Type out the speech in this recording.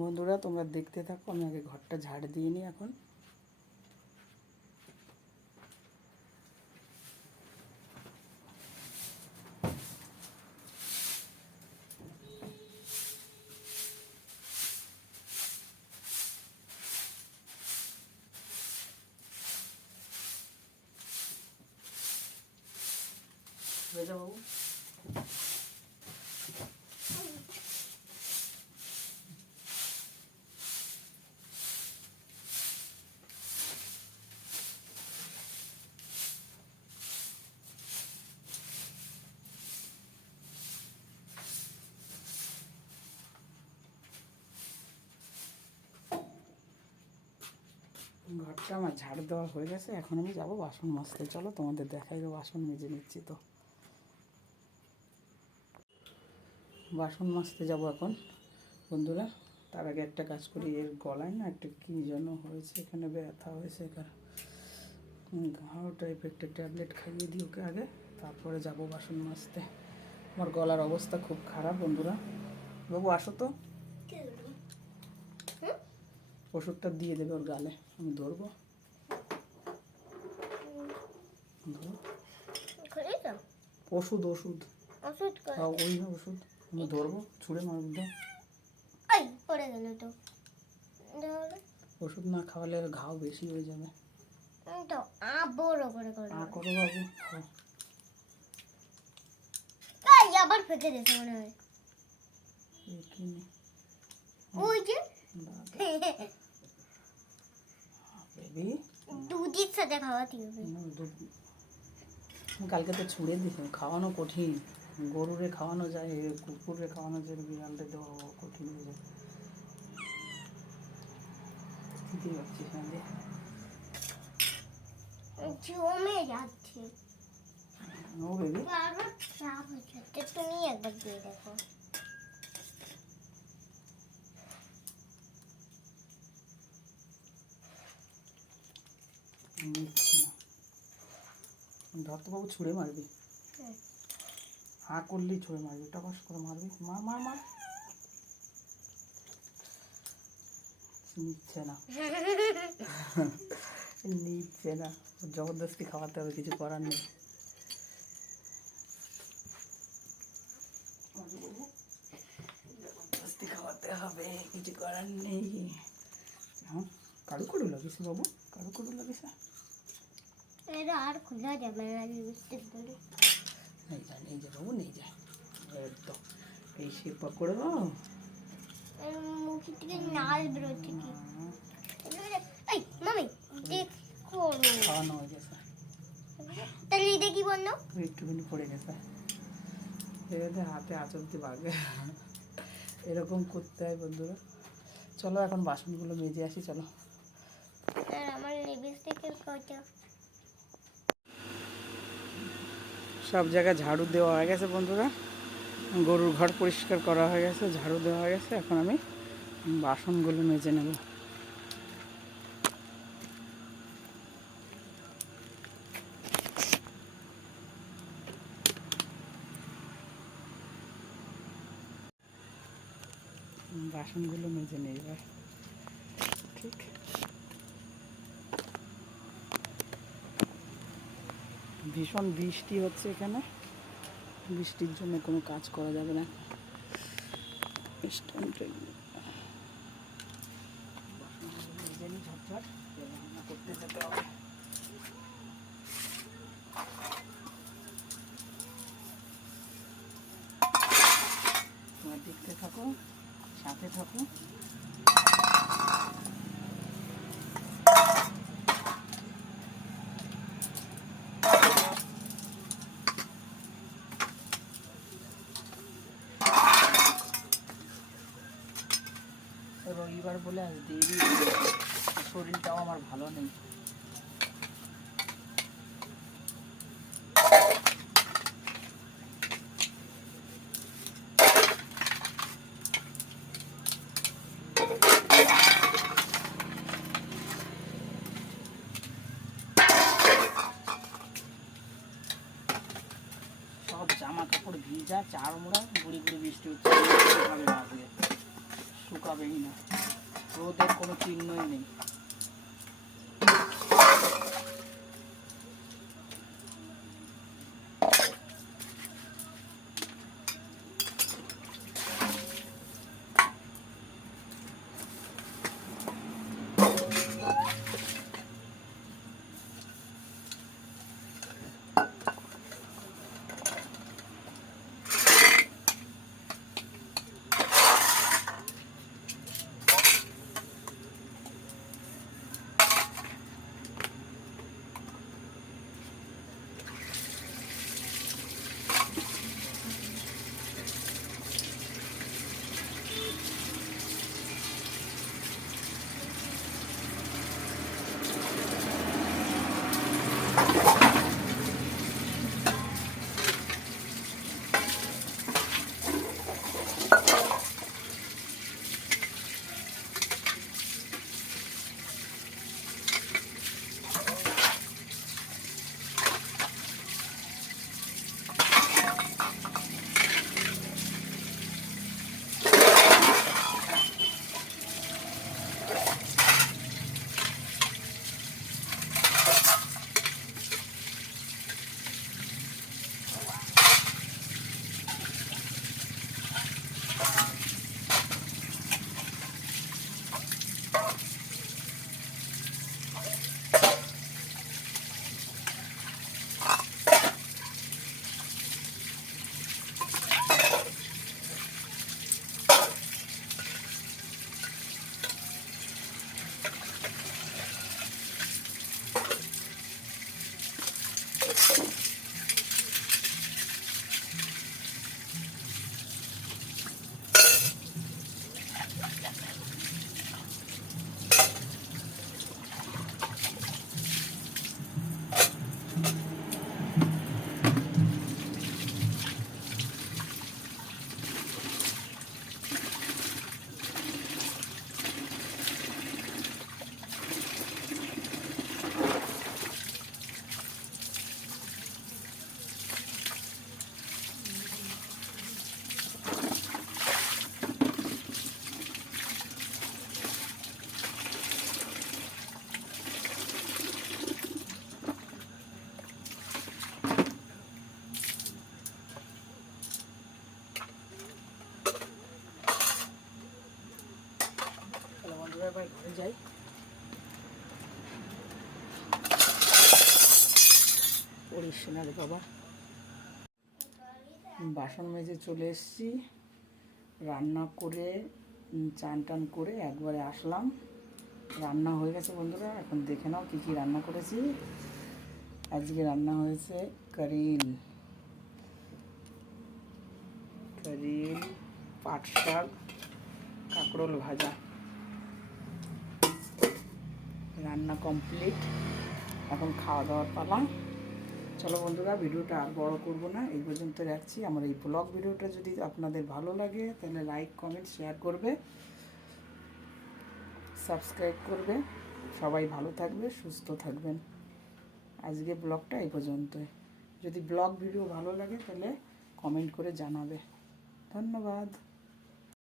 বন্ধুরা তোমরা দেখতে থাকো আমি আগে ঘরটা ঝাড় দিয়ে নিই এখন। হয়ে যাও বাবু? ঘরটা আমার ঝাড় দেওয়া হয়ে গেছে, এখন আমি যাব বাসন মাজতে। চলো তোমাদের দেখাই দেবো, বাসন মেজে নিচ্ছি তো। বাসন মাজতে যাব এখন। বন্ধুরা, তার আগে একটা কাজ করি, এর গলায় না একটা কী যেন হয়েছে, এখানে ব্যথা হয়েছে, এখানে ঘাও টাইপ একটা ট্যাবলেট খাইয়ে দিই ওকে আগে, তারপরে যাব বাসন মাজতে। আমার গলার অবস্থা খুব খারাপ বন্ধুরা। বাবু, আসো তো। ওষুধটা দিয়ে দেবে ওর গালে। আমি ধরবো। ধরো। ওষুধ ওষুধ। ওষুধ হ্যাঁ, ওই না ওষুধ। আমি ধরবো ছুঁড়ে মারব। পড়ে গেল তো। ওষুধ না খাওয়ালে ঘাও বেশি হয়ে যাবে। তো আ বড় করে করে। আ করো বাবু খাও। আবার ফেটে দিয়েছে মনে হয়। ওই যে দুধের সাথে খাওয়াতে হবে। কালকে তো ছুঁড়ে দিয়েছি খাওয়ানো কঠিন। গরুরে খাওয়ানো যায় কুকুরে খাওয়ানো যায় বিড়ালটা দেওয়া কঠিন হয়ে যায়। দিতে পারছি সঙ্গে জমে যাচ্ছে। বেবি বারবার চাপ তুমি একবার দিয়ে দেখো। নিচ্ছে না ধর তো বাবু ছুঁড়ে মারবি। হুম। হা করলেই ছুঁড়ে মারবি। টপাস করে মারবি। মার মার মার। নিচ্ছে না। নিচ্ছে না। জবরদস্তি খাওয়াতে হবে কিছু করার নেই। জবরদস্তি খাওয়াতে হবে কিছু করার নেই। হ্যাঁ কারু কারু লাগিস বাবু? কারু কারু লাগিস এটা আর খোলা যাবে না লিপস্টিক বলে নেই যায় নেই যায় বাবু নেই যায় একদম এই সে পকড়বো মুখে থেকে নাল বেরোচ্ছে কি? এই মামি দেখো খাওয়ানো হয়ে গেছে তাহলে এটা কি ওই একটুখানি পড়ে গেছে হাতে আঁচল দিয়ে বাগে এরকম করতে হয় বন্ধুরা। চলো এখন বাসনগুলো মেজে আসি চলো আর আমার লিপস্টিকের কটা সব জায়গায় ঝাড়ু দেওয়া হয়ে গেছে বন্ধুরা। গরুর ঘর পরিষ্কার করা হয়ে গেছে, ঝাড়ু দেওয়া হয়ে গেছে। এখন আমি বাসনগুলো মেজে নেব। বাসনগুলো মেজে নেই ঠিক। ভীষণ বৃষ্টি হচ্ছে এখানে। বৃষ্টির জন্য কোনো কাজ করা যাবে না। করতে হবে দেখতে থাকো, সাথে থাকো। দেরি হয়ে গেছে। শরীরটাও আমার ভালো নেই। জামা কাপড় ভিজা চার মোড়া গুড়ি গুড়ি বৃষ্টি হচ্ছে। ভাবে না শুকা পাবেই না। রোদের কোনো চিহ্নই নেই যাই। পড়িস রে বাবা। বাসন মেজে চলে এসেছি। রান্না করে চান টান করে একবারে আসলাম। রান্না হয়ে গেছে বন্ধুরা, এখন দেখে নাও কী কী রান্না করেছি। আজকে রান্না হয়েছে করিল। করিল, পাট শাক, কাঁকরোল ভাজা। রান্না কমপ্লিট এখন খাওয়া দাওয়ার পালা। চলো বন্ধুরা, ভিডিওটা আর বড় করব না, এই পর্যন্ত রাখছি। আমার এই ব্লগ ভিডিওটা যদি আপনাদের ভালো লাগে, তাহলে লাইক কমেন্ট শেয়ার করবে। সাবস্ক্রাইব করবে। সবাই ভালো থাকবে, সুস্থ থাকবেন। আজকে ব্লগটা এই পর্যন্তই। যদি ব্লগ ভিডিও ভালো লাগে, তাহলে কমেন্ট করে জানাবে। ধন্যবাদ।